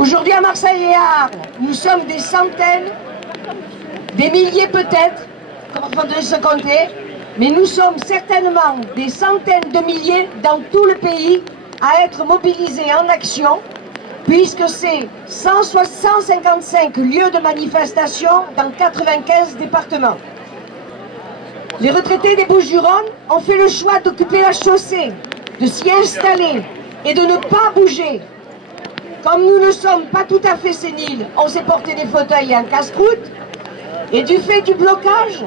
Aujourd'hui à Marseille et à Arles, nous sommes des centaines, des milliers peut-être, comment faudrait se compter, mais nous sommes certainement des centaines de milliers dans tout le pays à être mobilisés en action, puisque c'est 155 lieux de manifestation dans 95 départements. Les retraités des Bouches-du-Rhône ont fait le choix d'occuper la chaussée, de s'y installer et de ne pas bouger. Comme nous ne sommes pas tout à fait séniles, on s'est porté des fauteuils et un casse-croûte. Et du fait du blocage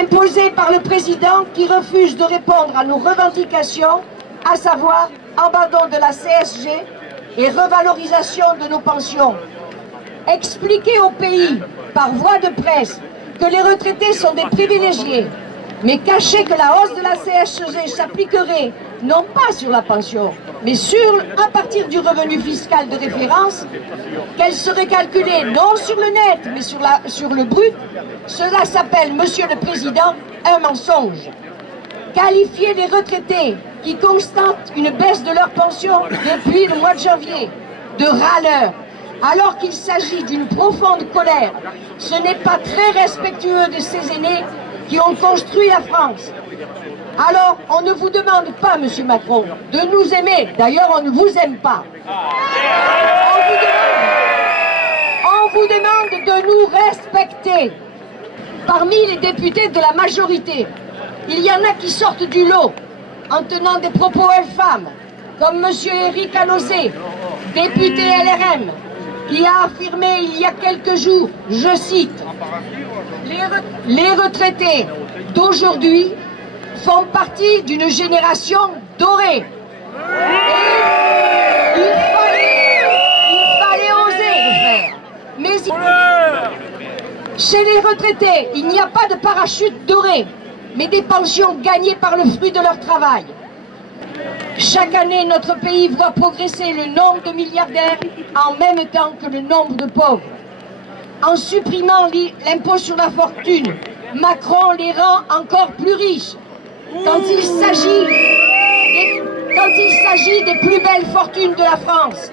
imposé par le président qui refuse de répondre à nos revendications, à savoir abandon de la CSG et revalorisation de nos pensions. Expliquer au pays, par voie de presse, que les retraités sont des privilégiés, mais cacher que la hausse de la CSG s'appliquerait non pas sur la pension, mais à partir du revenu fiscal de référence, qu'elle serait calculée non sur le net, mais sur le brut, cela s'appelle, Monsieur le Président, un mensonge. Qualifier les retraités qui constatent une baisse de leur pension depuis le mois de janvier de râleurs, alors qu'il s'agit d'une profonde colère, ce n'est pas très respectueux de ces aînés qui ont construit la France. Alors, on ne vous demande pas, Monsieur Macron, de nous aimer. D'ailleurs, on ne vous aime pas. On vous demande de nous respecter. Parmi les députés de la majorité, il y en a qui sortent du lot en tenant des propos infâmes, comme Monsieur Éric Alauzet, député LRM, qui a affirmé il y a quelques jours, je cite, « Les retraités d'aujourd'hui font partie d'une génération dorée. » Et il fallait oser le faire. Mais chez les retraités, il n'y a pas de parachute doré, mais des pensions gagnées par le fruit de leur travail. Chaque année, notre pays voit progresser le nombre de milliardaires en même temps que le nombre de pauvres. En supprimant l'impôt sur la fortune, Macron les rend encore plus riches. Quand il s'agit des plus belles fortunes de la France,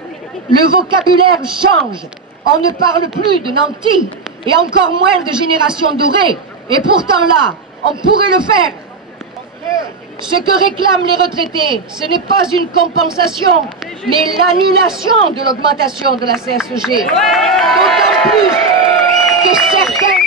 le vocabulaire change. On ne parle plus de nantis et encore moins de génération dorée. Et pourtant là, on pourrait le faire. Ce que réclament les retraités, ce n'est pas une compensation, mais l'annulation de l'augmentation de la CSG. D'autant plus que certains